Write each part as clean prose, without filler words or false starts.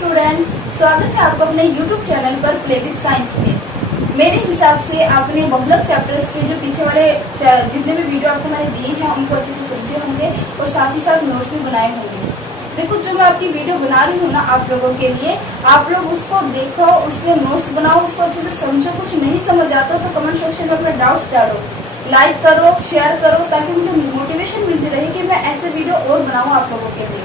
Students, स्वागत है आपको अपने YouTube चैनल पर प्ले विद साइंस में। मेरे हिसाब से आपने बहुलक चैप्टर्स के जो पीछे वाले जितने भी वीडियो आपको मैंने दिए हैं उनको अच्छे से समझे होंगे और साथ ही साथ नोट्स भी बनाए होंगे। देखो, जो मैं आपकी वीडियो बना रही हूँ ना आप लोगों के लिए, आप लोग उसको देखो, उसके नोट्स बनाओ, उसको अच्छे से समझो। कुछ नहीं समझ आता तो कमेंट सेक्शन में अपने डाउट्स डालो, लाइक करो, शेयर करो, ताकि मुझे मोटिवेशन मिलती रहे कि मैं ऐसे वीडियो और बनाऊँ आप लोगों के लिए।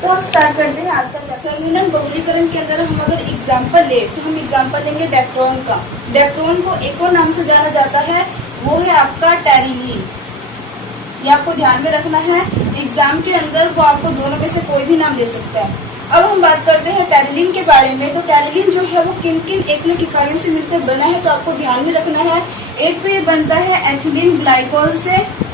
तो हम स्टार्ट करते हैं आज का चैप्टर। संघनन बहुलीकरण के अंदर हम अगर एग्जाम्पल ले तो हम एग्जाम्पल लेंगे डेक्रोन का। डेक्रोन को एक और नाम से जाना जाता है, वो है आपका टेरिलीन। ये आपको ध्यान में रखना है, एग्जाम के अंदर वो आपको दोनों में से कोई भी नाम ले सकता है। अब हम बात करते हैं टेरिलीन के बारे में। तो टेरिलीन जो है वो किन किन एकलिक इकाइयों से मिलकर बना है, तो आपको ध्यान में रखना है। एक तो ये बनता है एथिलीन ग्लाइकोल से,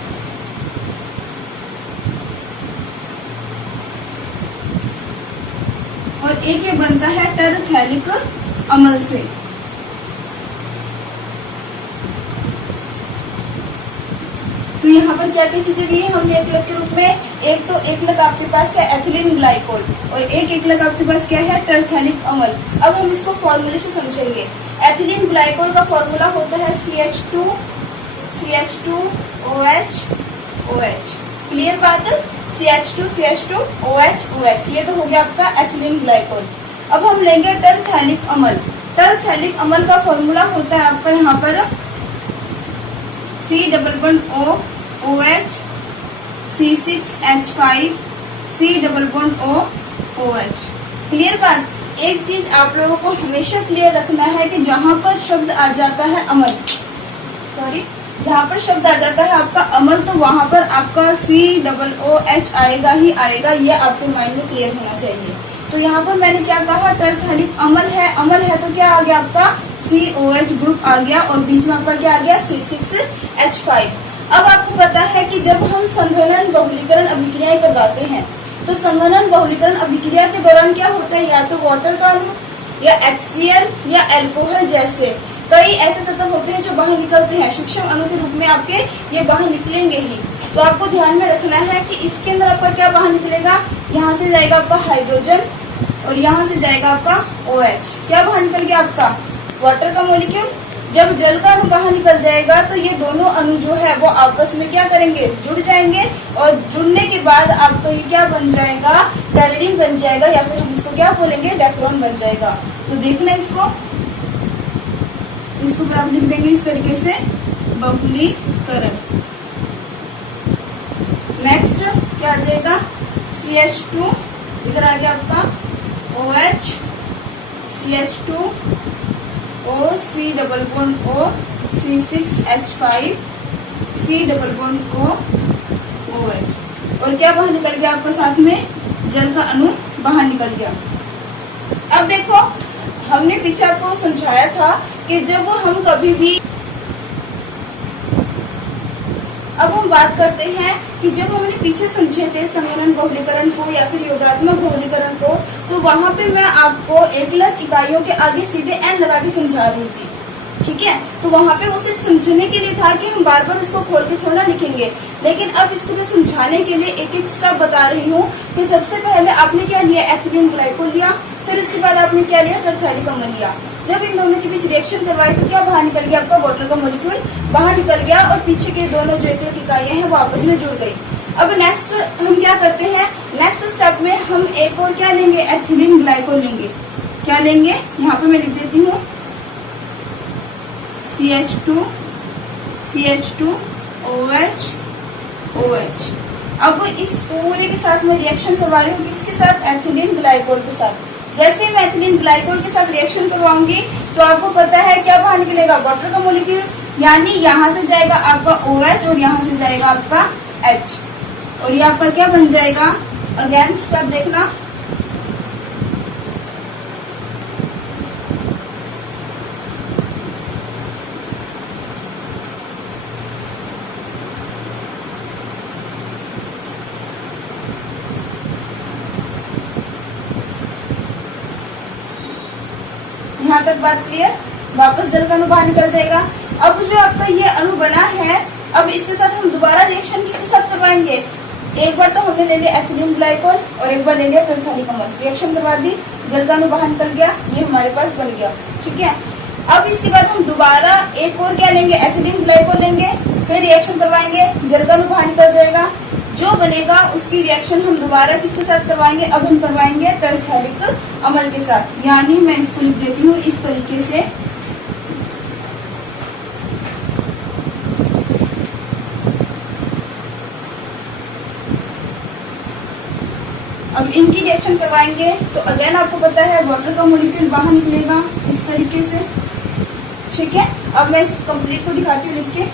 और एक ये बनता है टेरथैलिक अम्ल से। तो यहाँ पर क्या क्या चीजें दी है हमने एकलक के रूप में। एक तो एकलक आपके पास है एथिलीन ग्लाइकोल और एक एकलक आपके पास क्या है, टेरथैलिक अम्ल। अब हम इसको फॉर्मूले से समझेंगे। एथिलीन ग्लाइकोल का फॉर्मूला होता है CH2OH। क्लियर बात? CH2OH। ये तो हो गया आपका एथिलीन ग्लाइकोल। अब हम लेंगे टेरथैलिक अम्ल। टेरथैलिक अम्ल का फॉर्मूला होता है आपका यहाँ पर C++OOH C6H5 C++OOH। क्लियर बात? एक चीज आप लोगों को हमेशा क्लियर रखना है कि जहां पर शब्द आ जाता है जहां पर शब्द आ जाता है आपका अम्ल, तो वहां पर आपका COOH आएगा ही आएगा। ये आपके माइंड में क्लियर होना चाहिए। तो यहाँ पर मैंने क्या कहा, टेरथैलिक अम्ल है तो क्या आ गया आपका COH ग्रुप आ गया और बीच में आपका क्या आ गया C6H5। अब आपको पता है कि जब हम संघनन बहुलीकरण अभिक्रियाएं करवाते हैं तो संघनन बहुलीकरण अभिक्रिया के दौरान क्या होता है, या तो वाटर का अणु या HCl या अल्कोहल जैसे कई ऐसे तत्व होते हैं जो बाहर निकलते हैं। सूक्ष्म अणु के रूप में आपके ये बाहर निकलेंगे ही। तो आपको ध्यान में रखना है कि इसके अंदर आपका क्या बाहर निकलेगा, यहाँ से जाएगा आपका हाइड्रोजन और यहाँ से जाएगा आपका OH। क्या बाहर निकल गया आपका वाटर का मॉलिक्यूल। जब जल का अणु बाहर निकल जाएगा तो ये दोनों अणु जो है वो आपस में क्या करेंगे, जुड़ जाएंगे, और जुड़ने के बाद आपको ये क्या बन जाएगा, टेरिलीन बन जाएगा, या फिर हम इसको क्या बोलेंगे, डेक्रोन बन जाएगा। तो देखना इसको फिर आप लिख देंगे इस तरीके से, बहुलीकरण। नेक्स्ट क्या आ जाएगा, CH2, इधर आ गया आपका OH CH2O C++O C6H5 C++O OH। और क्या बाहर निकल गया आपका, साथ में जल का अणु बाहर निकल गया। अब देखो, हमने पीछे आपको समझाया था कि जब हम कभी भी, अब हम बात करते हैं कि जब हमने पीछे समझे थे संघनन बहुलीकरण को या फिर योगात्मक बहुलीकरण को, तो वहां पे मैं आपको एकलक इकाइयों के आगे सीधे n लगा के समझा रही थी। ठीक है, तो वहां पे वो सिर्फ समझने के लिए था कि हम बार बार उसको खोल के थोड़ा लिखेंगे। लेकिन अब इसको मैं समझाने के लिए एक एक स्टेप बता रही हूँ कि सबसे पहले आपने क्या लिया, एथिलीन ग्लाइकोल लिया, फिर उसके बाद आपने क्या लिया, टेरथैलिक अम्ल लिया। जब इन दोनों के बीच रिएक्शन करवाई तो क्या बाहर निकल गया, आपका वाटर का मॉलिक्यूल बाहर निकल गया और पीछे के दोनों जो एकलक इकाइयां हैं वो आपस में जुड़ गई। अब नेक्स्ट हम क्या करते हैं, नेक्स्ट स्टेप में हम एक और क्या लेंगे, एथिलीन ग्लाइकोल लेंगे। क्या लेंगे, यहाँ पे मैं लिख देती हूँ CH2OH OH। अब इस पूरे के साथ मैं रिएक्शन करवा रही हूँ, किसके साथ, एथिलीन ग्लाइकोल के साथ। जैसे मैं एथिलीन ग्लाइकोल के साथ रिएक्शन करवाऊंगी तो आपको पता है क्या बाहर निकलेगा, वाटर का मॉलिक्यूल, यानी यहाँ से जाएगा आपका OH और यहाँ से जाएगा आपका H, और ये आपका क्या बन जाएगा, अगेन स्टेप देखना। यहाँ तक बात क्लियर। वापस जल का अणु बाहर निकल जाएगा। अब जो आपका ये अणु बना है, अब इसके साथ हम दोबारा रिएक्शन किसके साथ करवाएंगे, एक बार तो हमने ले लिया एथिलीन ग्लाइकोल और एक बार ले लिया टेरथैलिक अम्ल, रिएक्शन करवा दी। जल का अणु बाहर निकल गया, ये हमारे पास बन गया। ठीक है, अब इसके बाद हम दोबारा एक और क्या लेंगे, एथिलीन ग्लाइकोल लेंगे, फिर रिएक्शन करवाएंगे, जल का अणु बाहर निकल जाएगा, जो बनेगा उसकी रिएक्शन हम दोबारा किसके साथ करवाएंगे, अब हम करवाएंगे टरफैलिक अम्ल के साथ। यानी मैं इसको लिख देती हूँ इस तरीके से, अब इनकी रिएक्शन करवाएंगे तो अगेन आपको पता है वाटर का मॉलिक्यूल बाहर निकलेगा इस तरीके से। ठीक है, अब मैं इस कंप्लीट को दिखाती हूँ लिख के।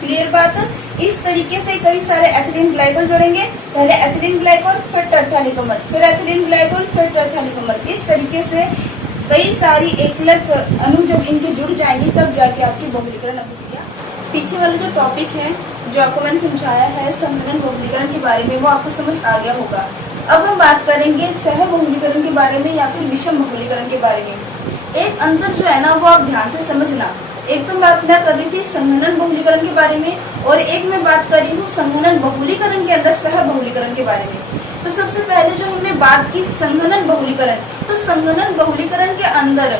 क्लियर बात, इस तरीके से कई सारे एथिलीन ग्लाइकोल जोड़ेंगे, पहले एथिलीन ग्लाइकोल फिर टरफैलिक अम्ल, फिर एथिलीन ग्लाइकोल फिर टरफैलिक अम्ल। इस तरीके से कई सारी एकलक अणु जब इनके जुड़ जाएंगे तब जाके आपकी बहुलीकरण अभिक्रिया। पीछे वाला जो टॉपिक है जो आपको मैंने समझाया है संघनन बहुलीकरण के बारे में, वो आपको समझ आ गया होगा। अब हम बात करेंगे सह बहुलीकरण के बारे में या फिर विषम बहुलीकरण के बारे में। एक अंतर जो है ना वो आप ध्यान से समझना। एक तो बात मैं कर रही थी संघनन बहुलीकरण के बारे में और एक मैं बात कर रही हूँ संघनन बहुलीकरण के अंदर सह बहुलीकरण के बारे में। तो सबसे पहले जो हमने बात की संघनन बहुलीकरण, तो संघनन बहुलीकरण के अंदर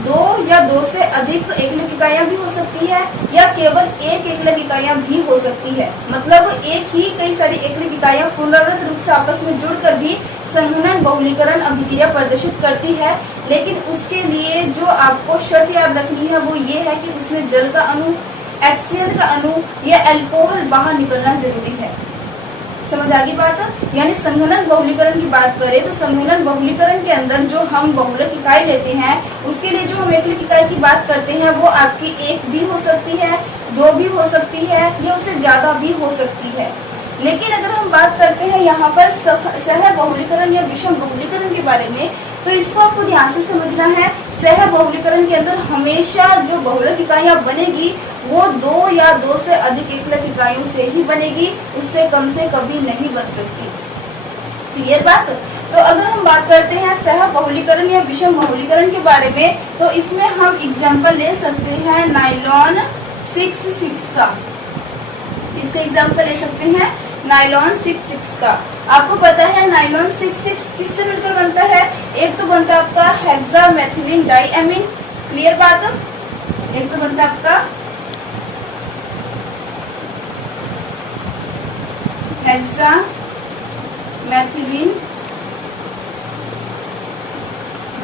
दो या दो से अधिक एकलक इकाइयां भी हो सकती है या केवल एक एकलक इकाइयां भी हो सकती है। मतलब एक ही कई सारी एकलक इकाइयां पुनरावृत्त रूप से आपस में जुड़कर भी संघनन बहुलीकरण अभिक्रिया प्रदर्शित करती है। लेकिन उसके लिए जो आपको शर्त याद रखनी है वो ये है कि उसमें जल का अणु, HCl का अणु या अल्कोहल बाहर निकलना जरूरी है। समझ आ गई बात? यानी संघनन बहुलीकरण की बात करें तो संघनन बहुलीकरण के अंदर जो हम बहुलक इकाई लेते हैं उसके लिए जो हम एकलक इकाई की बात करते हैं वो आपकी एक भी हो सकती है, दो भी हो सकती है या उससे ज्यादा भी हो सकती है। लेकिन अगर हम बात करते हैं यहाँ पर सह बहुलीकरण या विषम बहुलीकरण के बारे में, तो इसको आपको ध्यान से समझना है। सह बहुलीकरण के अंदर हमेशा जो बहुलक इकाइयां बनेगी वो दो या दो से अधिक एकलक इकाइयों से ही बनेगी, उससे कम से कभी नहीं बन सकती। क्लियर बात? तो अगर हम बात करते हैं सह बहुलीकरण या विषम बहुलीकरण के बारे में, तो इसमें हम एग्जाम्पल ले सकते हैं नाइलॉन 6,6 का। इसका एग्जाम्पल ले सकते हैं नाइलॉन 6,6 का। आपको पता है नाइलॉन 6,6 किससे मिलकर बनता है? एक तो बनता है आपका हेक्सामेथिलीन डाइएमीन। क्लियर बात? एक तो बनता है आपका हेक्सामेथिलीन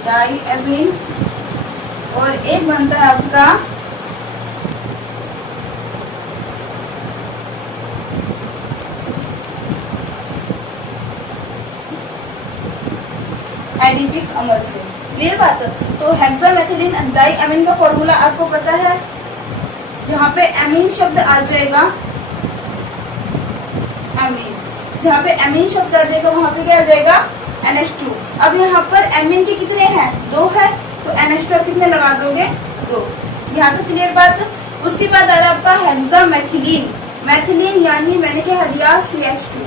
डाइएमीन और एक बनता है आपका एडिपिक अम्ल से। क्लियर बात? तो हेक्सामेथिलीन डाइएमीन का फॉर्मूला आपको पता है, जहाँ पे एमीन शब्द आ जाएगा, एमीन, जहाँ पे एमीन शब्द आ जाएगा वहाँ पे क्या आ जाएगा? NH2। अब यहाँ पर एमीन के कितने हैं? 2 है, तो NH2 आप कितने लगा दोगे? 2। यहाँ तो क्लियर बात। उसके बाद आ रहा आपका हेक्सामेथिलीन, मैथिलीन यानी मैंने क्या दिया? CH2।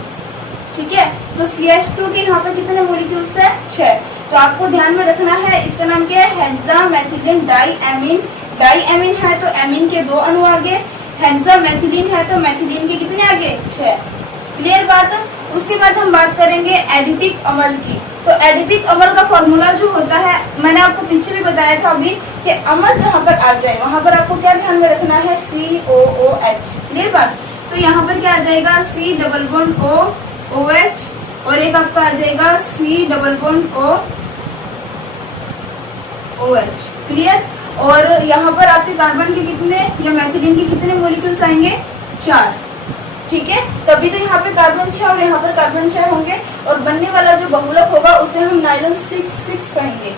ठीक है, तो CH2 के यहाँ पर कितने मॉलिक्यूल्स है? 6। तो आपको ध्यान में रखना है इसका नाम क्या है? Hexamethylene diamine. डाइएमीन है तो एमीन के 2 अणु आगे, हेक्सामेथिलीन है तो मैथिलीन के कितने आगे? 6। क्लियर बात? उसके बाद हम बात करेंगे एडिपिक अम्ल की। तो एडिपिक अम्ल का फॉर्मूला जो होता है मैंने आपको पीछे भी बताया था अभी कि अम्ल जहाँ पर आ जाए वहां पर आपको क्या ध्यान में रखना है? COOH। क्लियर बात? तो यहाँ पर क्या आ जाएगा? C डबल बॉन्ड OH और एक आपका आ जाएगा C double bond OH। Clear? और यहाँ पर आपके कार्बन के कितने या मैथिलीन के कितने मॉलिक्यूल्स आएंगे? 4। ठीक है, तभी तो यहाँ पे कार्बन 6 और यहाँ पर कार्बन 6 होंगे और बनने वाला जो बहुलक होगा उसे हम नाइलॉन 6,6 कहेंगे।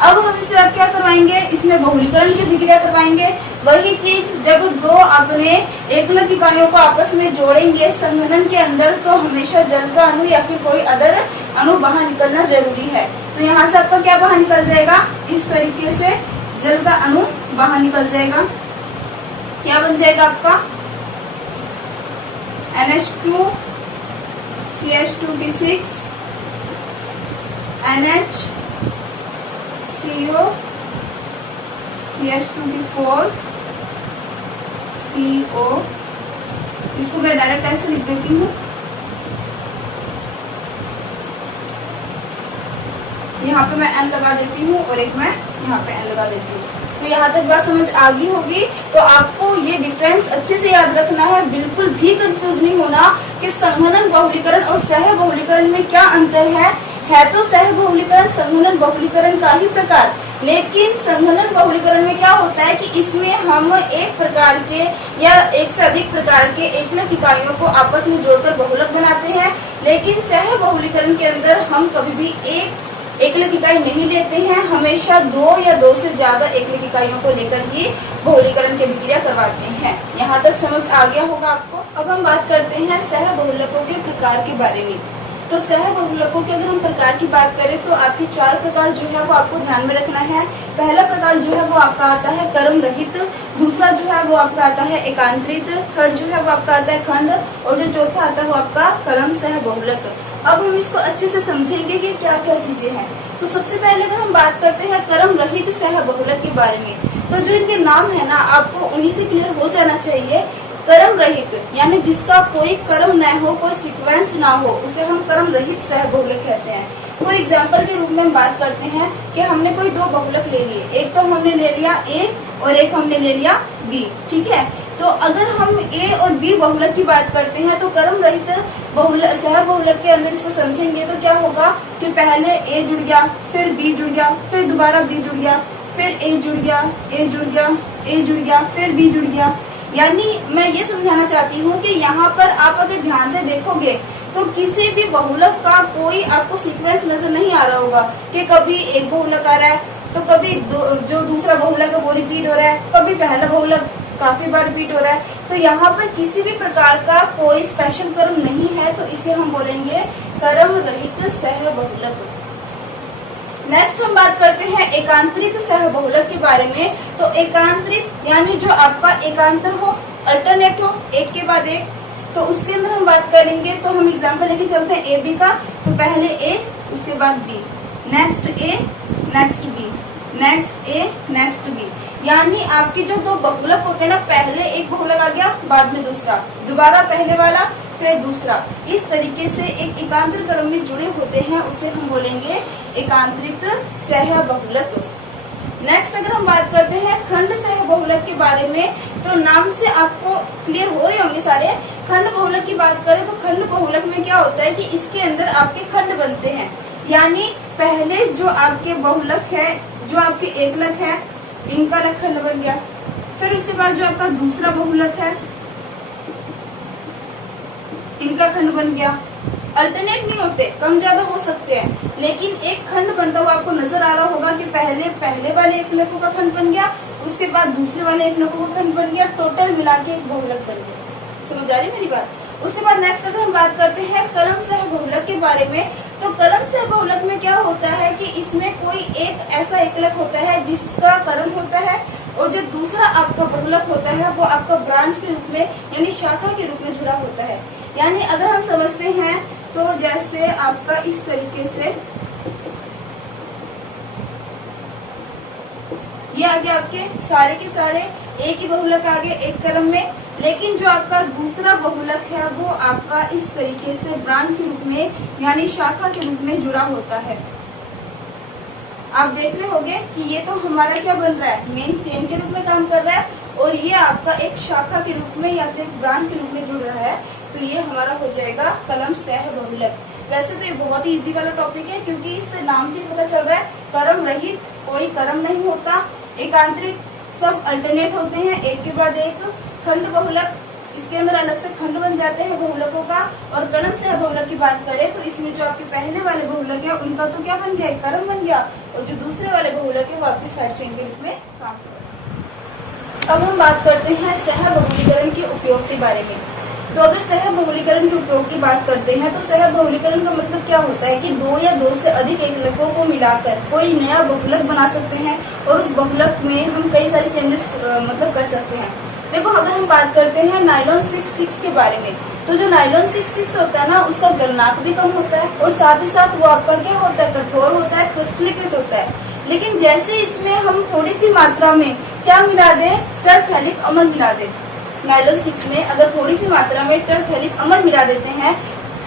अब हम इसे अब क्या करवाएंगे? इसमें बहुलीकरण की अभिक्रिया करवाएंगे। वही चीज जब दो अपने एकलक इकाइयों को आपस में जोड़ेंगे संघनन के अंदर, तो हमेशा जल का अणु या फिर कोई अदर अणु बाहर निकलना जरूरी है। तो यहाँ से आपका क्या बाहर निकल जाएगा? इस तरीके से जल का अणु बाहर निकल जाएगा। क्या बन जाएगा आपका NH2 CH2D6 NH CO CH2D4 CO। इसको मैं डायरेक्ट ऐसे लिख देती हूँ, यहाँ पे मैं N लगा देती हूँ और एक मैं यहाँ पे N लगा देती हूँ। तो यहाँ तक बात समझ आ गई होगी। तो आपको ये डिफरेंस अच्छे से याद रखना है, बिल्कुल भी कंफ्यूज नहीं होना कि संघनन बहुलीकरण और सह बहुलीकरण में क्या अंतर है तो सह बहुलीकरण संघनन बहुलीकरण का ही प्रकार, लेकिन संघनन बहुलीकरण में क्या होता है कि इसमें हम एक प्रकार के या एक से अधिक प्रकार के एकलक इकाइयों को आपस में जोड़कर बहुलक बनाते हैं, लेकिन सह बहुलीकरण के अंदर हम कभी भी एक एकलक इकाई नहीं लेते हैं, हमेशा दो या दो से ज्यादा एकलक इकाइयों को लेकर ही बहुलीकरण की अभिक्रिया करवाते हैं। यहाँ तक समझ आ गया होगा आपको। अब हम बात करते हैं सह बहुलकों के प्रकार के बारे में। तो सह बहुलकों के अगर हम प्रकार की बात करें तो आपके 4 प्रकार जो है वो आपको ध्यान में रखना है। पहला प्रकार जो है वो आपका आता है कर्म रहित, दूसरा जो है वो आपका आता है एकांतरित, थर्ड जो है वो आपका आता है खंड, और जो चौथा आता है वो आपका कलम सह बहुलक। अब हम इसको अच्छे से समझेंगे कि क्या क्या चीजें हैं। तो सबसे पहले अगर हम बात करते हैं कर्म रहित सह बहुलक के बारे में, तो जो इनके नाम है ना आपको उन्हीं से क्लियर हो जाना चाहिए। कर्म रहित यानी जिसका कोई कर्म न हो, कोई सीक्वेंस ना हो, उसे हम कर्म रहित सह बहुलक कहते हैं। तो एग्जाम्पल के रूप में हम बात करते हैं कि हमने कोई 2 बहुलक ले लिए, एक तो हमने ले लिया A और एक हमने ले लिया B, ठीक है। तो अगर हम A और B बहुलक की बात करते हैं तो कर्म रहित बहुलक सह बहुलक के अंदर इसको समझेंगे तो क्या होगा कि पहले A जुड़ गया, फिर B जुड़ गया, फिर दोबारा B जुड़ गया, फिर A जुड़ गया, A जुड़ गया, A जुड़ गया, फिर B जुड़ गया। यानी मैं ये समझाना चाहती हूँ कि यहाँ पर आप अगर ध्यान से देखोगे तो किसी भी बहुलक का कोई आपको सीक्वेंस नजर नहीं आ रहा होगा कि कभी एक बहुलक आ रहा है तो कभी जो दूसरा बहुलक है वो रिपीट हो रहा है, कभी पहला बहुलक काफी बार रिपीट हो रहा है। तो यहाँ पर किसी भी प्रकार का कोई स्पेशल कर्म नहीं है, तो इसे हम बोलेंगे कर्म रहित सह बहुलक। नेक्स्ट हम बात करते हैं एकांतरित सह बहुलक के बारे में। तो एकांतरित यानी जो आपका एकांतर हो, अल्टरनेट हो, एक के बाद एक, तो उसके अंदर हम बात करेंगे। तो हम एग्जांपल लेके चलते हैं ए बी का। तो पहले ए उसके बाद B, next A next B, next A next B. यानी आपके जो 2 बहुलक होते हैं ना, पहले एक बहुलक आ गया, बाद में दूसरा, दोबारा पहले वाला, फिर दूसरा, इस तरीके से एक एकांतर क्रम में जुड़े होते हैं, उसे हम बोलेंगे एकांतरित सह बहुलक। नेक्स्ट अगर हम बात करते हैं खंड सह बहुलक के बारे में, तो नाम से आपको क्लियर हो रहे होंगे सारे। खंड बहुलक की बात करें तो खंड बहुलक में क्या होता है कि इसके अंदर आपके खंड बनते हैं। यानी पहले जो आपके बहुलक है, जो आपके एकलक है, इनका खंड बन गया। फिर उसके बाद जो आपका दूसरा बहुलक है, इनका खंड बन गया। अल्टरनेट नहीं होते, कम ज्यादा हो सकते हैं, लेकिन एक खंड बनता हुआ आपको नजर आ रहा होगा कि पहले वाले एकलकों का खंड बन गया, उसके बाद दूसरे वाले एकलकों का खंड बन गया, टोटल मिला के एक बहुलक बन गया। समझ आ रही मेरी बात? उसके बाद नेक्स्ट अगर हम बात करते हैं कलम सह बहुलक के बारे में, तो कलम सह बहुलक में क्या होता है कि इसमें कोई एक ऐसा एकलक होता है जिसका कलम होता है, और जो दूसरा आपका बहुलक होता है वो आपका ब्रांच के रूप में यानी शाखा के रूप में जुड़ा होता है। यानी अगर हम समझते हैं तो जैसे आपका इस तरीके से ये आगे आपके सारे के सारे एक ही बहुलक आगे एक कलम में, लेकिन जो आपका दूसरा बहुलक है वो आपका इस तरीके से ब्रांच के रूप में यानी शाखा के रूप में जुड़ा होता है। आप देख रहे होंगे कि ये तो हमारा क्या बन रहा है, मेन चेन के रूप में काम कर रहा है, और ये आपका एक शाखा के रूप में या फिर एक ब्रांच के रूप में जुड़ रहा है। तो ये हमारा हो जाएगा कलम सह बहुलक। वैसे तो ये बहुत ही इजी वाला टॉपिक है, क्योंकि इस नाम से पता चल रहा है कर्म रहित कोई कर्म नहीं होता, एकांतरित सब अल्टरनेट होते हैं, एक के बाद एक। खंड बहुलक इसके अंदर अलग से खंड बन जाते हैं बहुलकों का। और कलम सह बहुलक की बात करें तो इसमें जो आपके पहले वाले बहुलक है उनका तो क्या बन गया, कर्म बन गया, और जो दूसरे वाले बहुलक है वो आपकी साइड चेन के रूप में काम कर। अब हम बात करते हैं सह बहुलीकरण के उपयोग के बारे में। तो अगर सह बहुलीकरण के उपयोग की बात करते हैं तो सह बहुलीकरण का मतलब क्या होता है कि 2 या 2 से अधिक एकलकों को मिलाकर कोई नया बहुलक बना सकते हैं, और उस बहुलक में हम कई सारे चेंजेस मतलब कर सकते हैं। देखो अगर हम बात करते हैं नायलॉन 6 के बारे में, तो जो नायलॉन 6 होता है ना, उसका गलनांक भी कम होता है और साथ ही साथ वो आपका क्या होता है, कठोर होता है, क्रिस्टलीकृत होता है। लेकिन जैसे इसमें हम थोड़ी सी मात्रा में क्या मिला दें, टरफैलिक अमल मिला दें, नायलॉन 6 में अगर थोड़ी सी मात्रा में टरफैलिक अमल मिला देते हैं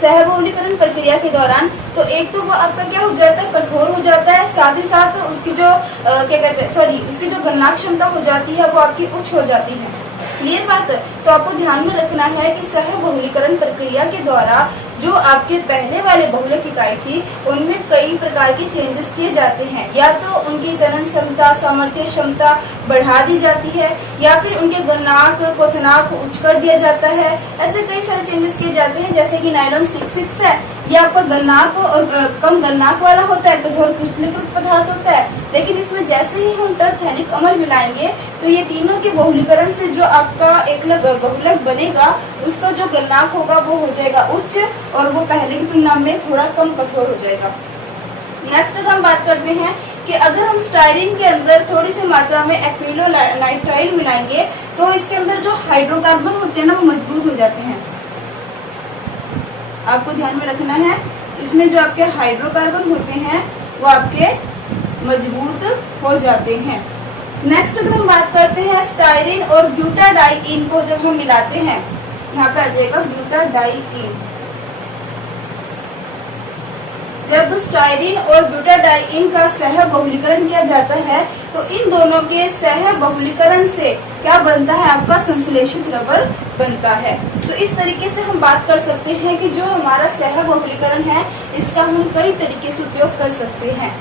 सहबहुलीकरण प्रक्रिया के दौरान, तो एक तो वो आपका क्या हो जाता है, कठोर हो जाता है, साथ ही साथ उसकी जो क्या कहते हैं, सॉरी, उसकी जो गलनांक क्षमता हो जाती है वो आपकी उच्च हो जाती है। क्लियर बात है। तो आपको ध्यान में रखना है कि सहबहुलीकरण प्रक्रिया के द्वारा जो आपके पहले वाले बहुलक इकाई थी उनमें कई प्रकार के चेंजेस किए जाते हैं, या तो उनकी गणन क्षमता, सामर्थ्य क्षमता बढ़ा दी जाती है, या फिर उनके गलनांक क्वथनांक उच्च कर दिया जाता है। ऐसे कई सारे चेंजेस किए जाते हैं, जैसे कि नायलॉन 6 है, ये आपका गलनांक और कम गलनांक वाला होता है, कठोर क्रिस्टलीकृत पदार्थ होता है। लेकिन इसमें जैसे ही हम टरफैलिक अमल मिलाएंगे तो ये तीनों के बहुलीकरण से जो आपका एकलक बहुलक बनेगा उसका जो गलनांक होगा वो हो जाएगा उच्च, और वो पहले की तुलना में थोड़ा कम कठोर हो जाएगा। नेक्स्ट हम बात करते हैं कि अगर हम स्टायरीन के अंदर थोड़ी सी मात्रा में एक्रिलोनाइट्राइल मिलाएंगे तो इसके अंदर जो हाइड्रोकार्बन होते हैं ना वो मजबूत हो जाते हैं। आपको ध्यान में रखना है, इसमें जो आपके हाइड्रोकार्बन होते हैं वो आपके मजबूत हो जाते हैं। नेक्स्ट अगर हम बात करते हैं स्टायरीन और ब्यूटाडाइइन को जब हम मिलाते हैं, यहाँ पे आ जाएगा ब्यूटाडाइइन। जब स्टायरीन और ब्यूटाडाइइन का सह बहुलीकरण किया जाता है तो इन दोनों के सह बहुलीकरण से क्या बनता है, आपका संश्लेषित रबर बनता है। तो इस तरीके से हम बात कर सकते हैं कि जो हमारा सह बहुलीकरण है इसका हम कई तरीके से उपयोग कर सकते हैं।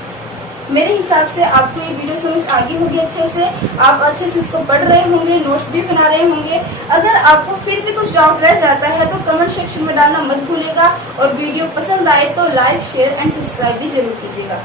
मेरे हिसाब से आपको ये वीडियो समझ आ गई होगी अच्छे से, आप अच्छे से इसको पढ़ रहे होंगे, नोट्स भी बना रहे होंगे। अगर आपको फिर भी कुछ डाउट रह जाता है तो कमेंट सेक्शन में डालना मत भूलिएगा, और वीडियो पसंद आए तो लाइक, शेयर एंड सब्सक्राइब भी जरूर कीजिएगा।